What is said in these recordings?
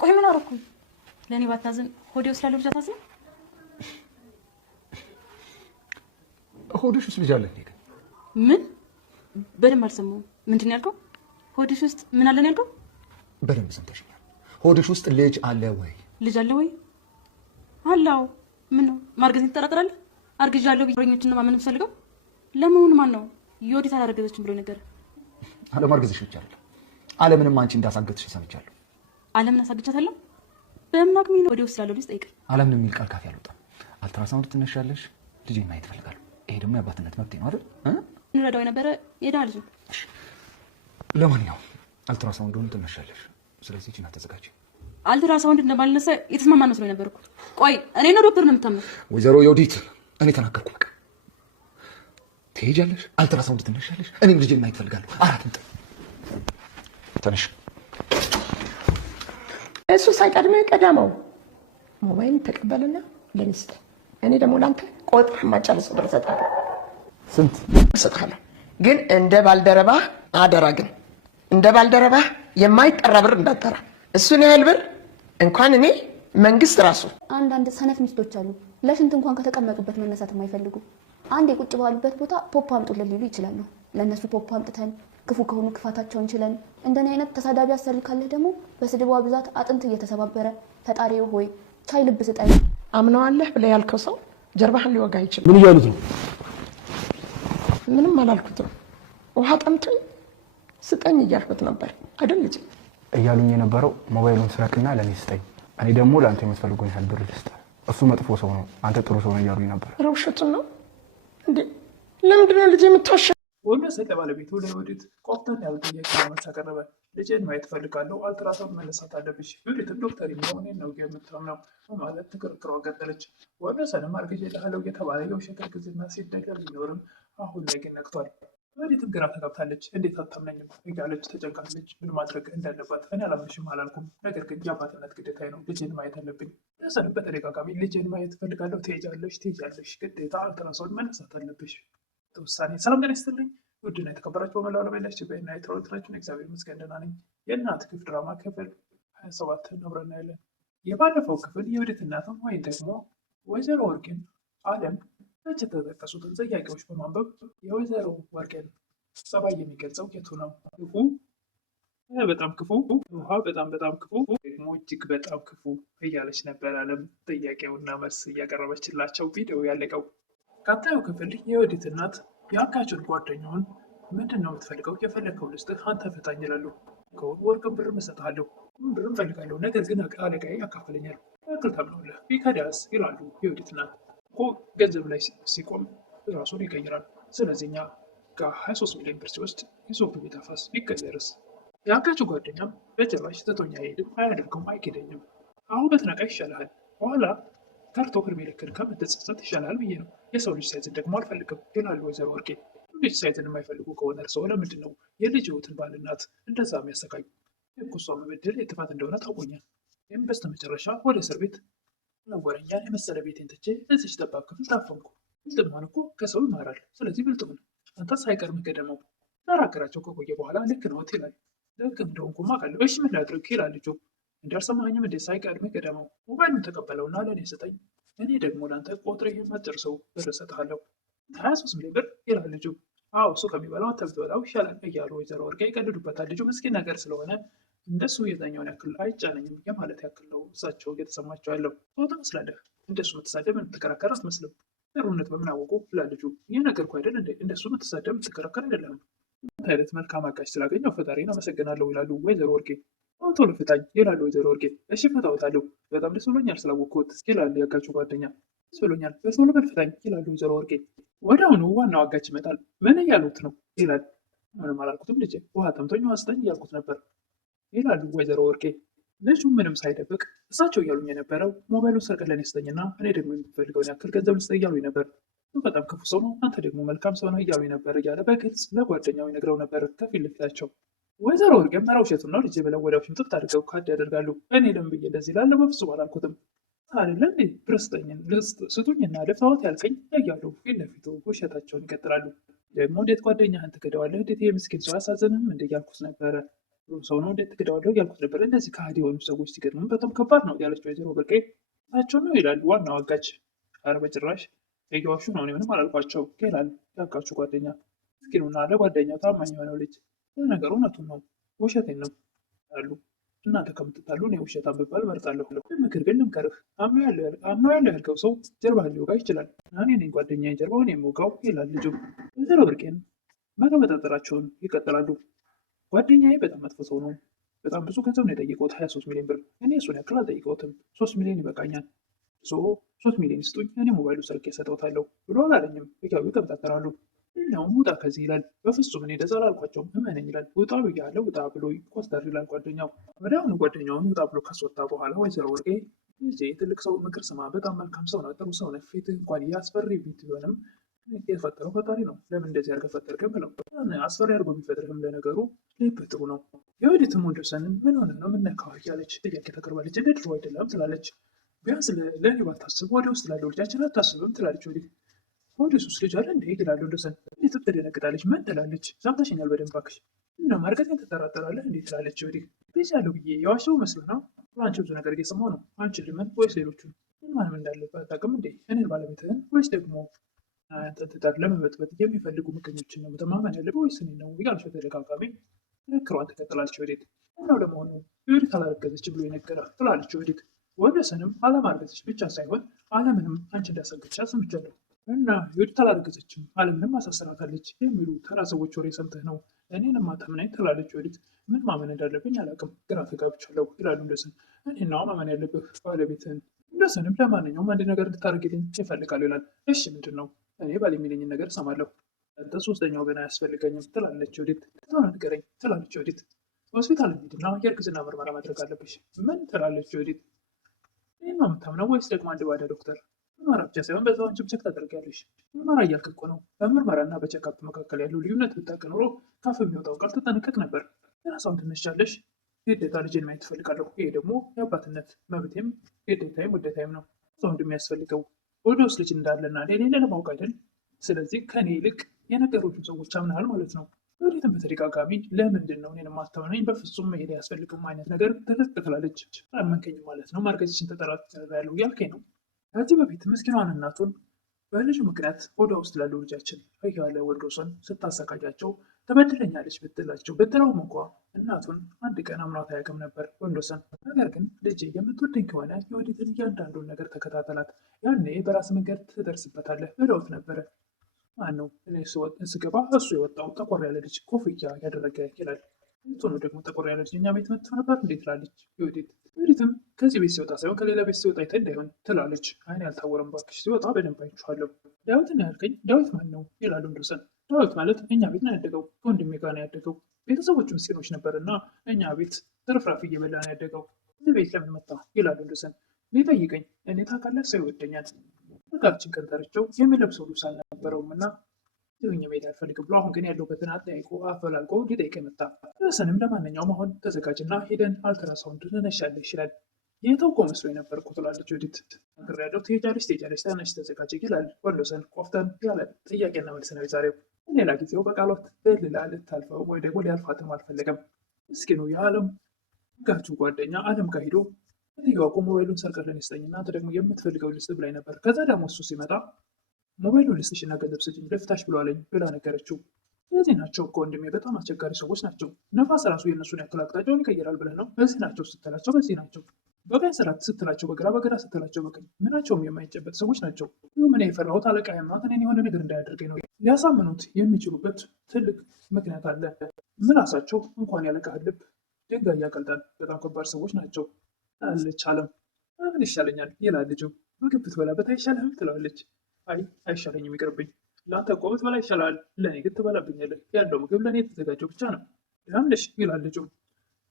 ቆይ ምን አደረኩኝ? ለእኔ ባታዝን ሆዴ ውስጥ ያለው ልጅ አታዝን? ሆድሽ ውስጥ ልጅ አለ እንዴ? ምን? በደንብ አልሰማሁም። ምንድን ነው ያልከው? ሆድሽ ውስጥ ምን አለ ነው ያልከው? በደንብ ሰምተሽኛል። ሆድሽ ውስጥ ልጅ አለ ወይ? ልጅ አለ ወይ? አላው። ምን ነው ማርገዝን ትጠራጠራለህ? አርግዣለሁ ቢሮኞችን ነው ማመን ፈልገው? ለመሆኑ ማን ነው ዮዲት አላረገዘችም ብሎ ነገር? አለማርገዝሽ ብቻ አይደለም፣ ዓለምንም አንቺ እንዳሳገትሽ ሰምቻለሁ። ዓለምን አሳግቻታለሁ? በምን አቅሜ ነው ወደ ውስጥ ያለው ልጅ ጠይቀኝ። ዓለምን የሚል ቃል ካፌ አልወጣም። አልትራሳውንድ ትነሻለሽ፣ ልጄን ማየት እፈልጋለሁ። ይሄ ደግሞ የአባትነት መብቴ ነው አይደል? እንረዳው የነበረ የዳ ልጅ ነው። ለማንኛውም አልትራሳውንዱን ትነሻለሽ። ስለዚህ እቺን አተዘጋጅ። አልትራሳውንድ እንደማልነሳ የተስማማን መስሎኝ ነበር እኮ። ቆይ እኔ ነው ዶክተር ነው የምታምነው? ወይዘሮ ዮዲት እኔ ተናገርኩ። በቃ ትሄጃለሽ፣ አልትራሳውንድ ትነሻለሽ፣ እኔም ልጄን ማየት እፈልጋለሁ። አራት እንጥ ተነሽ። እሱ ሳይቀድም ቀዳማው ሞባይል ተቀበልና ለሚስት እኔ ደግሞ ላንተ ቆጥር ማጨረስ ብር ሰጣለሁ። ስንት ሰጣለሁ? ግን እንደ ባልደረባ አደራ። ግን እንደ ባልደረባ የማይጠራ ብር እንዳጠራ። እሱን ያህል ብር እንኳን እኔ መንግስት ራሱ አንዳንድ ሰነፍ ሚስቶች አሉ። ለሽንት እንኳን ከተቀመጡበት መነሳት የማይፈልጉ አንድ የቁጭ ባሉበት ቦታ ፖፖ አምጡልን ሊሉ ይችላሉ። ለነሱ ፖፖ አምጥተን ክፉ ከሆኑ ክፋታቸውን ችለን እንደኔ አይነት ተሳዳቢ አሰሪ ካለ ደግሞ በስድቧ ብዛት አጥንት እየተሰባበረ ፈጣሪው ሆይ ቻይ ልብ ስጠኝ። አምነዋለህ ብለህ ያልከው ሰው ጀርባህን ሊወጋ ይችላል። ምን እያሉት ነው? ምንም አላልኩትም። ውሃ ጠምቶኝ ስጠኝ እያልኩት ነበር አይደል ልጅ? እያሉኝ የነበረው ሞባይሉን ስረቅና ለኔ ስጠኝ፣ እኔ ደግሞ ለአንተ የምትፈልገውን ያህል ብር ልስጥ። እሱ መጥፎ ሰው ነው፣ አንተ ጥሩ ሰው ነው እያሉኝ ነበር። ረውሸቱን ነው እንዴ? ለምንድነው ልጅ የምትዋሸው? ወንዶሰ ለባለቤቱ ለዮዲት ቆፍጠን ያለ ጥያቄ መልስ አቀረበ። ልጄን ማየት እፈልጋለሁ፣ አልትራሳውንድ መነሳት አለብሽ። ዮዲትም ዶክተር የሚሆን ነው የምታምነው በማለት ትክርክሯን ቀጠለች። ወንዶሰንም አርግዤልሃለሁ የተባለ የውሸት እርግዝና ሲደገም ቢኖርም አሁን ላይ ግን ነቅቷል። ዮዲትም ግራ ተጋብታለች። እንዴት አታምነኝም እያለች ተጨንቃለች። ምን ማድረግ እንዳለባት እኔ አላምንሽም አላልኩም፣ ነገር ግን የአባትነት ግዴታዬ ነው፣ ልጄን ማየት አለብኝ። ወንዶሰንም በተደጋጋሚ ልጄን ማየት እፈልጋለሁ፣ ትሄጃለሽ፣ ግዴታ አልትራሳውንድ መነሳት አለብሽ ውሳኔ። ሰላም ጤና ይስጥልኝ ውድና የተከበራችሁ በመላው ዓለም ያላችሁ በእና የተወደዳችሁ እግዚአብሔር ይመስገን ደህና ነኝ። የእናት ክፍል ድራማ ክፍል 27 አብረን እናያለን። የባለፈው ክፍል የዮዲት እናትን ወይም ደግሞ ወይዘሮ ወርቄን ዓለም በእጅ የተጠቀሱትን ጥያቄዎች በማንበብ የወይዘሮ ወርቄን ጸባይ የሚገልጸው የቱ ነው? ክፉ፣ በጣም ክፉ፣ ውሃ፣ በጣም ክፉ፣ ደግሞ እጅግ በጣም ክፉ እያለች ነበር ዓለም ጥያቄውና መልስ እያቀረበችላቸው ቪዲዮ ያለቀው። ቀጣዩ ክፍል የዮዲት እናት የአጋቹን ጓደኛውን ምንድን ነው የምትፈልገው? የፈለግከው ልስጥህ፣ አንተ ፍታኝ ይላሉ። ከሆን ወርቅን ብር እሰጥሃለሁ፣ ብር እፈልጋለሁ፣ ነገር ግን አለቃዬ ያካፍለኛል፣ ያክል ታምነውለህ ቢከዳስ ይላሉ። የዮዲት እናት እኮ ገንዘብ ላይ ሲቆም ራሱን ይቀይራል። ስለዚህ እኛ ጋር 23 ሚሊዮን ብር ሲወስድ የሶፍ ቢጠፋስ ቢቀየርስ? የአጋቹ ጓደኛም በጭራሽ ትቶኝ አይሄድም፣ አያደርገውም፣ አይኬደኝም። አሁን በትነቃ ይሻልሃል፣ በኋላ ከርቶ እድሜ ልክን ከምትጸጸት ይሻላል ብዬ ነው። የሰው ልጅ ሳይዝን ደግሞ አልፈልግም ይላሉ ወይዘሮ ወርቄ። ልጅ ሳይዝን የማይፈልጉ ከሆነ እርስዎ ለምንድን ነው የልጅ ህይወትን ባልናት እንደዛ የሚያሰቃዩ? እሷ መበደል የጥፋት እንደሆነ ታውቆኛል። ይህም በስተመጨረሻ ወደ እስር ቤት ወረኛ የመሰለ ቤቴን ትቼ እዚች ጠባብ ክፍል ታፈንኩ። ብልጥ መሆን እኮ ከሰው ይማራል። ስለዚህ ብልጥ ሁን፣ አንተ ሳይቀርም ገደመው። ተራከራቸው ከቆየ በኋላ ልክ ነዎት ይላል። ልክ እንደሆንኩማ አውቃለሁ። እሺ ምን ላድርግ ይላል ልጁ። እንዳልሰማኝም እንዴ ሳይቀድምህ ቀደመው። ሞባይሉን ተቀበለውና ለእኔ ስጠኝ፣ እኔ ደግሞ ለአንተ ቆጥሬ የማትጨርሰው ብር እሰጥሃለሁ። 23 ሚሊዮን ብር ይላል ልጁ። አዎ እሱ ከሚበላው አንተ ብትበላው ይሻላል እያሉ ወይዘሮ ወርቄ ይቀልዱበታል። ልጁ ምስኪን ነገር ስለሆነ እንደሱ የዛኛውን ያክል አይጫነኝም የማለት ያክል ነው እሳቸው እየተሰማቸው ያለው። ሰው ትመስላለህ፣ እንደሱ የምትሳደብ የምትከራከር አትመስልም። ጥሩነት በምን አወቁ ይላል ልጁ። ይህ ነገር እኮ አይደል እንዴ፣ እንደሱ የምትሳደብ የምትከራከር አይደለም። አይነት መልካም አጋዥ ስላገኘው ፈጣሪን አመሰግናለሁ ይላሉ ወይዘሮ ወርቄ። ቶሎ ፍታኝ ይላሉ ወይዘሮ ወርቄ። እሺ እፈታዎታለሁ፣ በጣም ደስ ብሎኛል ስላወቅሁት ይላል ያጋቹ ጓደኛ። ደስ ብሎኛል፣ በቶሎ በል ፍታኝ ይላሉ ወይዘሮ ወርቄ። ወዲያውኑ ዋናው አጋች ይመጣል። ምን እያሉት ነው ይላል። ምንም አላልኩትም ልጄ፣ ውሃ ጠምቶኝ ውሃ ስጠኝ እያልኩት ነበር ይላሉ ወይዘሮ ወርቄ። ልጁ ምንም ሳይደብቅ እሳቸው እያሉኝ የነበረው ሞባይሉን ሰርቀህ ለእኔ ስጠኝና እኔ ደግሞ የምፈልገውን ያክል ገንዘብ ልስጠኝ እያሉኝ ነበር። በጣም ክፉ ሰው ነው፣ አንተ ደግሞ መልካም ሰው ነው እያሉኝ ነበር እያለ በግልጽ ለጓደኛው ይነግረው ነበር ከፊት ለፊታቸው። ወይዘሮ ወርቄም ኧረ ውሸቱን ነው ልጄ ብለው ወዲያው ሽምጥጥ አድርገው ካድ ያደርጋሉ። እኔ ለምን ብዬ እንደዚህ ላለ በፍጹም አላልኩትም አይደለ ብር ስጡኝና ልፍታዎት ያልከኝ እያሉ ፊት ለፊቱ ውሸታቸውን ይቀጥላሉ። ደግሞ እንዴት ጓደኛህን ትክደዋለህ? እንዴት የምስኪን ሰው አያሳዝንም? እንደ እያልኩት ነበረ ሰው ነው እንዴት ትክደዋለሁ እያልኩት ነበር። እንደዚህ ከሃዲ የሆኑ ሰዎች ሲገጥሙ በጣም ከባድ ነው ያለች ወይዘሮ ብርቄ ታቸው ነው ይላል ዋናው አጋች። ኧረ በጭራሽ እየዋሹ ነው፣ እኔ ምንም አላልኳቸው ይላል ያጋቹ ጓደኛ። ምስኪኑና ለጓደኛው ታማኝ የሆነው ልጅ ለነገሩ እውነቱን ነው ውሸቴን ነው አሉ። እናንተ ከምትጣሉ እኔ ውሸታም ብባል እመርጣለሁ። ምክር ግን ልምከርህ፣ አምኖ ያለው ያልከው ሰው ጀርባህን ሊወጋ ይችላል። እኔ ነኝ ጓደኛዬን ጀርባውን የምወጋው ይላል ልጁ። ወይዘሮ ብርቄን መቀበጣጠራቸውን ይቀጥላሉ። ጓደኛዬ በጣም መጥፎ ሰው ነው። በጣም ብዙ ገንዘብ ነው የጠየቀውት 23 ሚሊዮን ብር። እኔ እሱን ያክል አልጠይቀውትም። 3 ሚሊዮን ይበቃኛል። 3 ሚሊዮን ስጡኝ፣ እኔ ሞባይሉ ሰርቄ ሰጠውታለሁ ብሎ አላለኝም። እያሉ ይቀበጣጠራሉ። እናውም ውጣ ከዚህ ይላል። በፍጹም እኔ እንደዛ አላልኳቸውም፣ እመነኝ ይላል። ውጣ ብያለሁ ውጣ ብሎ ኮስተር ይላል ጓደኛው። ወዲያውኑ ጓደኛውን ውጣ ብሎ ካስወጣ በኋላ ወይዘሮ ወርቄ ልጄ የትልቅ ሰው ምክር ስማ፣ በጣም መልካም ሰው ነው፣ ጥሩ ሰው ነው። ፊትህ እንኳን ያስፈሪ ፊት ቢሆንም የፈጠረው ፈጣሪ ነው። ለምን እንደዚህ አድርገህ ፈጠርከኝ ብለው አስፈሪ አድርጎ ቢፈጥርህም ለነገሩ ልብህ ጥሩ ነው። የወዲትም ወንድወሰንን ምን ሆነ ነው ምነካው እያለች ጥያቄ ታቀርባለች። እንደ ድሮ አይደለም ትላለች። ቢያንስ ለእኔ ባታስብ ወደ ውስጥ ላለው ልጃችን አታስብም ትላለች። ወደ ሱስ ልጅ አለ እንደ ይላል ወንድወሰን። እንዴት ትደነግጣለች? ምን ትላለች? ሰምተሽኛል በደንብ እባክሽ። እና ማርገጤን ትጠራጠራለህ እንዴ ትላለች። ልጅ ያለው ብዬ የዋሸው መስሎህ ነው? አንቺ ብዙ ነገር እየሰማሁ ነው። አንቺ ልመን ወይስ ሌሎቹን? ማንም እንዳለበት አታውቅም እንዴ? እኔን ባለቤትህን ወይስ ደግሞ አንተን ትዳር ለመበጥበጥ የሚፈልጉ ምቀኞችን ነው መተማመን ያለብህ ወይስ እኔን ነው እያለች በተደጋጋሚ ክርክሯን ትቀጥላለች። ምነው ለመሆኑ ዮዲት አላረገዘች ብሎ የነገረህ ትላለች። ወንድወሰንም አለማርገዘች ብቻ ሳይሆን ዓለምንም አንቺ እንዳሰገቻት ሰምቻለሁ እና ዮዲት አላረገዘችም ዓለምንም አሳስራታለች የሚሉ ተራ ሰዎች ወሬ ሰምተህ ነው እኔንም አታምናኝ ትላለች። ምን ማመን እንዳለብኝ አላውቅም፣ ግራ ተጋብቻለሁ ይላሉ ወንድወሰን። እኔናው ማመን ያለብህ ባለቤትህን። ወንድወሰንም ለማንኛውም አንድ ነገር እንድታደርግልኝ ይፈልጋሉ ይላል። እሺ ምንድን ነው? እኔ ባል የሚለኝን ነገር እሰማለሁ። አንተ ሶስተኛ ወገን አያስፈልገኝም ትላለች ዮዲት። ሆነ ንገረኝ ትላለች ዮዲት። ሆስፒታል እንሂድና የእርግዝና ምርመራ ማድረግ አለብሽ። ምን ትላለች ዮዲት? ይህን ነው የምታምነው ወይስ ደግሞ አንድ ባዳ ዶክተር? ምርመራ ብቻ ሳይሆን በዛውን ቼክ ታደርጊያለሽ። ምርመራ እያልክ እኮ ነው። በምርመራና በቼክአፕ መካከል ያለው ልዩነት ብታውቅ ኖሮ ካፍ የሚወጣው ቃል ትጠነቀቅ ነበር። የራሷን ትነሻለሽ። ግዴታ ልጄን ማየት ትፈልጋለሁ። ይሄ ደግሞ የአባትነት መብቴም ግዴታይም ውዴታይም ነው። ሰው እንደሚያስፈልገው ወደ ውስጥ ልጅ እንዳለና ሌላ ለማወቅ አይደል? ስለዚህ ከኔ ይልቅ የነገሮቹን ሰዎች አምናል ማለት ነው። ዮዲትም በተደጋጋሚ ለምንድን ነው እኔን የማታምነኝ? በፍጹም መሄድ አያስፈልግም አይነት ነገር ትላለች። አመንከኝ ማለት ነው ማርገዝሽን ተጠራጥሬያለሁ ያልከኝ ነው። ከዚህ በፊት ምስኪኗን እናቱን በልጁ ምክንያት ወደ ውስጥ ላለው ልጃችን እያለ ወንድወሰን ስታሰቃያቸው ተበድለኛለች ብትለውም እንኳ እናቱን አንድ ቀን አምኗት አያውቅም ነበር ወንድወሰን። ነገር ግን ልጄ የምትወደኝ ከሆነ የዮዲትን እያንዳንዱን ነገር ተከታተላት፣ ያኔ በራስ መንገድ ትደርስበታለህ ብለውት ነበረ። ማነው እኔ ስገባ እሱ የወጣው ጠቆር ያለ ልጅ ኮፍያ ያደረገ ይላል። ቶሎ ደግሞ ጠቆር ያለ ልጅ እኛ ቤት መጥቶ ነበር እንዴት ትላለች ዮዲትም ከዚህ ቤት ሲወጣ ሳይሆን ከሌላ ቤት ሲወጣ አይተህ እንዳይሆን ትላለች። አይኔ አልታወረም እባክሽ፣ ሲወጣ በደንብ አይቼዋለሁ። ዳዊትን ያልከኝ ዳዊት ማን ነው ይላል ወንድወሰን። ዳዊት ማለት እኛ ቤት ነው ያደገው፣ ከወንድሜ ጋር ነው ያደገው። ቤተሰቦቹ ምስኪኖች ነበርና እኛ ቤት ትርፍራፊ እየበላ ነው ያደገው። እዚህ ቤት ለምን መጣ ይላል ወንድወሰን። ሊጠይቀኝ እኔ ታውቃለህ ሰው ይወደኛል። በጋችን ቀን ጠርቼው የሚለብሰው ልብስ አልነበረውም እና ይሁኝ መሄድ አልፈልግም ብሎ አሁን ግን ያለሁበትን አጠያይቆ አፈላልቆ ሊጠይቀኝ መጣ። ወንድወሰንም ለማንኛውም አሁን ተዘጋጅና ሄደን አልትራሳውንድ ትነሻለሽ ይላል። የተውኮ መስሎኝ ነበር እኮ ትላለች ዮዲት። ያለው ትሄጃለሽ ተነሽ ተዘጋጅ ይላል ወንድወሰን ቆፍጠን ያለ ጥያቄና መልስ ነው የዛሬው። ሌላ ጊዜው በቃሏት ልላ ልታልፈው ወይ ደግሞ ሊያልፋትም አልፈለገም። ምስኪኑ የዓለም ጋቹ ጓደኛ ዓለም ጋር ሄዶ ሴትዮዋ እኮ ሞባይሉን ሰርቀልን ስጠኝና አንተ ደግሞ የምትፈልገው ልስጥ ብላኝ ነበር። ከዛ ደግሞ እሱ ሲመጣ ሞባይሉን ልስጥሽና ገንዘብ ስጭኝ ልፍታሽ ብሏለኝ ብላ ነገረችው። እዚህ ናቸው እኮ ወንድሜ፣ በጣም አስቸጋሪ ሰዎች ናቸው። ነፋስ ራሱ የእነሱን ያክል አቅጣጫውን ይቀይራል ብለህ ነው። በዚህ ናቸው ስትላቸው በዚህ ናቸው፣ በቀኝ ስራት ስትላቸው በግራ፣ በግራ ስትላቸው በቀኝ። ምናቸውም የማይጨበጥ ሰዎች ናቸው። ምን የፈራሁት አለቃ ያማት እኔን የሆነ ነገር እንዳያደርገኝ ነው። ሊያሳምኑት የሚችሉበት ትልቅ ምክንያት አለ። ምላሳቸው እንኳን ያለቃህን ልብ ድንጋይ ያቀልጣል። በጣም ከባድ ሰዎች ናቸው አለች ዓለም። ምን ይሻለኛል ይላል ልጁ። ምግብ ብትበላበት አይሻልህም ትለዋለች። አይ አይሻለኝም ይቅርብኝ። ለአንተ እኮ ብትበላ ይሻላል፣ ለእኔ ግን ትበላብኛለህ። ያለው ምግብ ለእኔ የተዘጋጀው ብቻ ነው ያምልሽ ይላል ልጁ።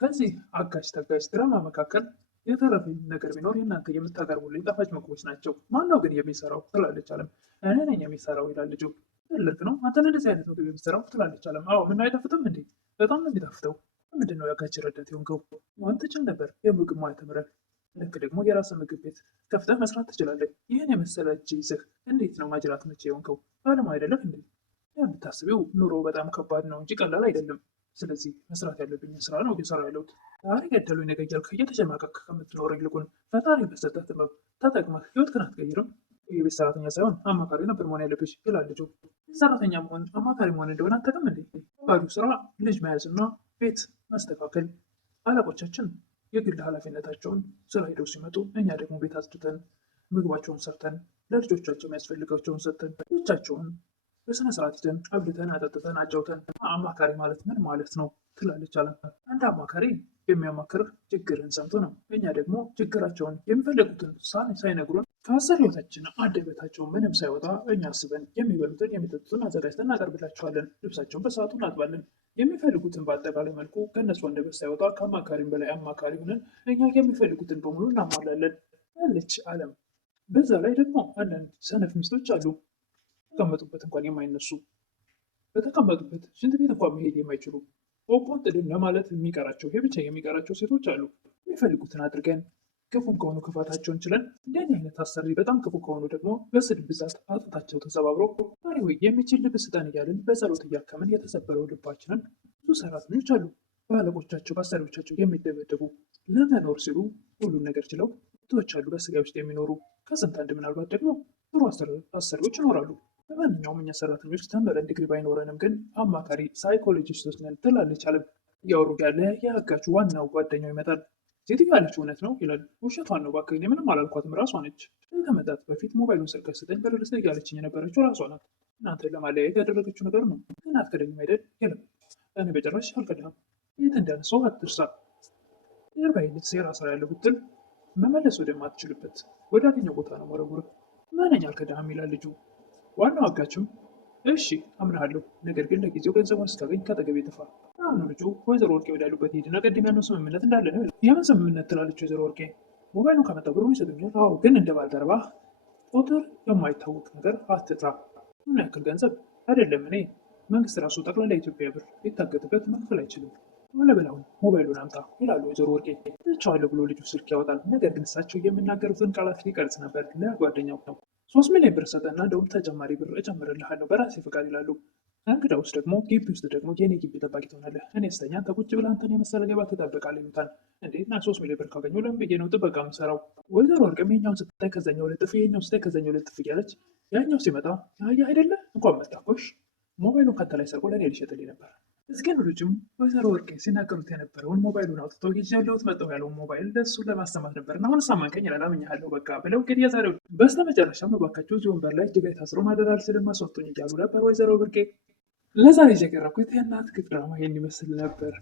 ከዚህ አጋች ተጋች ድራማ መካከል የተረፈኝ ነገር ቢኖር የእናንተ የምታቀርቡልኝ ጣፋጭ ምግቦች ናቸው። ማነው ግን የሚሰራው ትላለች ዓለም። እኔ ነኝ የሚሰራው ይላል ልጁ። ልክ ነው አንተ እንደዚህ አይነት ምግብ የሚሰራው ትላለች ዓለም። አዎ ምን አይጣፍጥም እንዴ? በጣም ነው የሚጣፍጠው። ምንድን ነው ያጋች ረዳት የሆንከው? መሆን ትችል ነበር የምግብ ሙያ ተምረህ። ልክ ደግሞ የራስህ ምግብ ቤት ከፍተህ መስራት ትችላለህ። ይህን የመሰለ እጅ ይዘህ እንዴት ነው ማጅራት መቼ የሆንከው? ባለሙያ አይደለህ እንዴ? የምታስቢው ኑሮ በጣም ከባድ ነው እንጂ ቀላል አይደለም። ስለዚህ መስራት ያለብኝ ስራ ነው እየሰራ ያለሁት። ዛሬ ገደሉኝ ነገ እያልክ እየተሸማቀቅ ከምትኖር ይልቁን ፈጣሪ በሰጠህ ጥበብ ተጠቅመህ ህይወትህን አትቀይርም? የቤት ሰራተኛ ሳይሆን አማካሪ ነበር መሆን ያለብሽ ይላል ልጁ። ሰራተኛ መሆን አማካሪ መሆን እንደሆነ አታውቅም እንዴ? ባዱ ስራ ልጅ መያዝና ቤት ማስተካከል። አለቆቻችን የግል ኃላፊነታቸውን ስራ ሄደው ሲመጡ እኛ ደግሞ ቤት አጽድተን ምግባቸውን ሰርተን ለልጆቻቸው የሚያስፈልጋቸውን ሰጥተን ልጆቻቸውን በስነ ስርዓት ይዘን አብልተን አጠጥተን አጫውተን። አማካሪ ማለት ምን ማለት ነው ትላለች አለ። አንድ አማካሪ የሚያማክርህ ችግርን ሰምቶ ነው። እኛ ደግሞ ችግራቸውን የሚፈልጉትን ሳይነግሩን ከአሰሪዎቻችን አንደበታቸው ምንም ሳይወጣ እኛ አስበን የሚበሉትን የሚጠጡትን አዘጋጅተን እናቀርብላቸዋለን። ልብሳቸውን በሰዓቱ እናጥባለን። የሚፈልጉትን በአጠቃላይ መልኩ ከእነሱ አንደበት ሳይወጣ ከአማካሪም በላይ አማካሪ ሆነን እኛ የሚፈልጉትን በሙሉ እናሟላለን አለች አለም። በዛ ላይ ደግሞ አንዳንድ ሰነፍ ሚስቶች አሉ። የተቀመጡበት እንኳን የማይነሱ በተቀመጡበት ሽንት ቤት እንኳን መሄድ የማይችሉ ኦፖን ጥድም ለማለት የሚቀራቸው ይሄ ብቻ የሚቀራቸው ሴቶች አሉ። የሚፈልጉትን አድርገን ክፉም ከሆኑ ክፋታቸውን ችለን እንደዚህ አይነት አሰሪ በጣም ክፉ ከሆኑ ደግሞ በስድብ ብዛት አጥንታቸው ተሰባብሮ ወይ የሚችል ልብ ስጠን እያልን በጸሎት እያከምን የተሰበረው ልባችንን ብዙ ሰራተኞች አሉ። በአለቆቻቸው በአሰሪዎቻቸው የሚደበደቡ ለመኖር ሲሉ ሁሉን ነገር ችለው ብዙዎች አሉ በስጋ ውስጥ የሚኖሩ። ከስንት አንድ ምናልባት ደግሞ ጥሩ አሰሪዎች ይኖራሉ። በማንኛውም እኛ ሰራተኞች ተምረን ዲግሪ ባይኖረንም ግን አማካሪ ሳይኮሎጂስቶች ነን ትላለች አለም። እያወሩ ያለ የህጋቹ ዋናው ጓደኛው ይመጣል። ሴትዮ ያለችው እውነት ነው ይላል። ውሸቷን ነው እባክህ፣ እኔ ምንም አላልኳትም ራሷ ነች። ከመጣት በፊት ሞባይሉን ስልክ ስጠኝ ብር ልስጥህ እያለችኝ የነበረችው ራሷ ናት። እናንተን ለማለያየት ያደረገችው ነገር ነው። ግን አትክደኝም አይደል? የለም እኔ በጭራሽ አልክድህም። የት እንዳነሳው አትርሳ። የርባይነት ሴራ ስራ ያለው ብትል መመለስ ወደማትችልበት ወዳገኘው ቦታ ነው መረጉር። ማነኝ አልክድህም ይላል ልጁ። ዋናው አጋችም እሺ አምናለሁ፣ ነገር ግን ለጊዜው ገንዘቡን እስካገኝ ከአጠገቤ ጥፋ። አሁኑ ልጁ ወይዘሮ ወርቄ ወዳሉበት ሄድና ቅድም ያለው ስምምነት እንዳለ ነው። የምን ስምምነት ትላለች ወይዘሮ ወርቄ። ሞባይሉን ከመጣ ብሩን ይሰጡኛል። አዎ ግን እንደ ባልደረባ ቁጥር የማይታወቅ ነገር አትጥራ። ምን ያክል ገንዘብ አይደለም። እኔ መንግስት ራሱ ጠቅላላ ኢትዮጵያ ብር ሊታገትበት መክፈል አይችልም። ለበላውን ሞባይሉን አምጣ ይላሉ ወይዘሮ ወርቄ። እቻዋለሁ ብሎ ልጁ ስልክ ያወጣል። ነገር ግን እሳቸው የሚናገሩትን ቃላት ሊቀርጽ ነበር ለጓደኛው ነው። 3 ሚሊዮን ብር ሰጠና እንደውም ተጨማሪ ብር እጨምርልሃለሁ በራሴ ፍቃድ ይላሉ። እንግዳ ውስጥ ደግሞ ግቢ ውስጥ ደግሞ የኔ ግቢ ጠባቂ ትሆናለህ። እኔ ስተኛ አንተ ቁጭ ብለህ አንተን የመሰለ ሌባ ትጠብቃለህ ይሉታል። እንዴ እና 3 ሚሊዮን ብር ካገኘሁ ለምን ብዬ ነው ጥበቃ የምሰራው? ወይዘሮ ወርቅም የኛውን ስታይ ከዛኛው ልጥፍ፣ የኛውን ስታይ ከዛኛው ልጥፍ እያለች ያኛው ሲመጣ አያ አይደለ እንኳን መጣኮሽ ሞባይሉን ካንተ ላይ ሰርቆ ለእኔ ሊሸጥልኝ ነበር። እስኪን ልጅም ወይዘሮ ወርቄ ሲናገሩት የነበረውን ሞባይሉን አውጥተው ይዤልዎት መጣሁ ያለውን ሞባይል ለእሱ ለማስተማት ነበርና አሁን ሳማንከኝ ላላምኛለሁ በቃ ብለው እንግዲህ የዛሬው በስተመጨረሻም እባካችሁ እዚህ ወንበር ላይ እጅ ላይ ታስሮ ማደር አልችልም አስወጡኝ እያሉ ነበር ወይዘሮ ብርቄ። ለዛሬ የቀረብኩት የእናት ግፍ ድራማ ይህን ይመስል ነበር።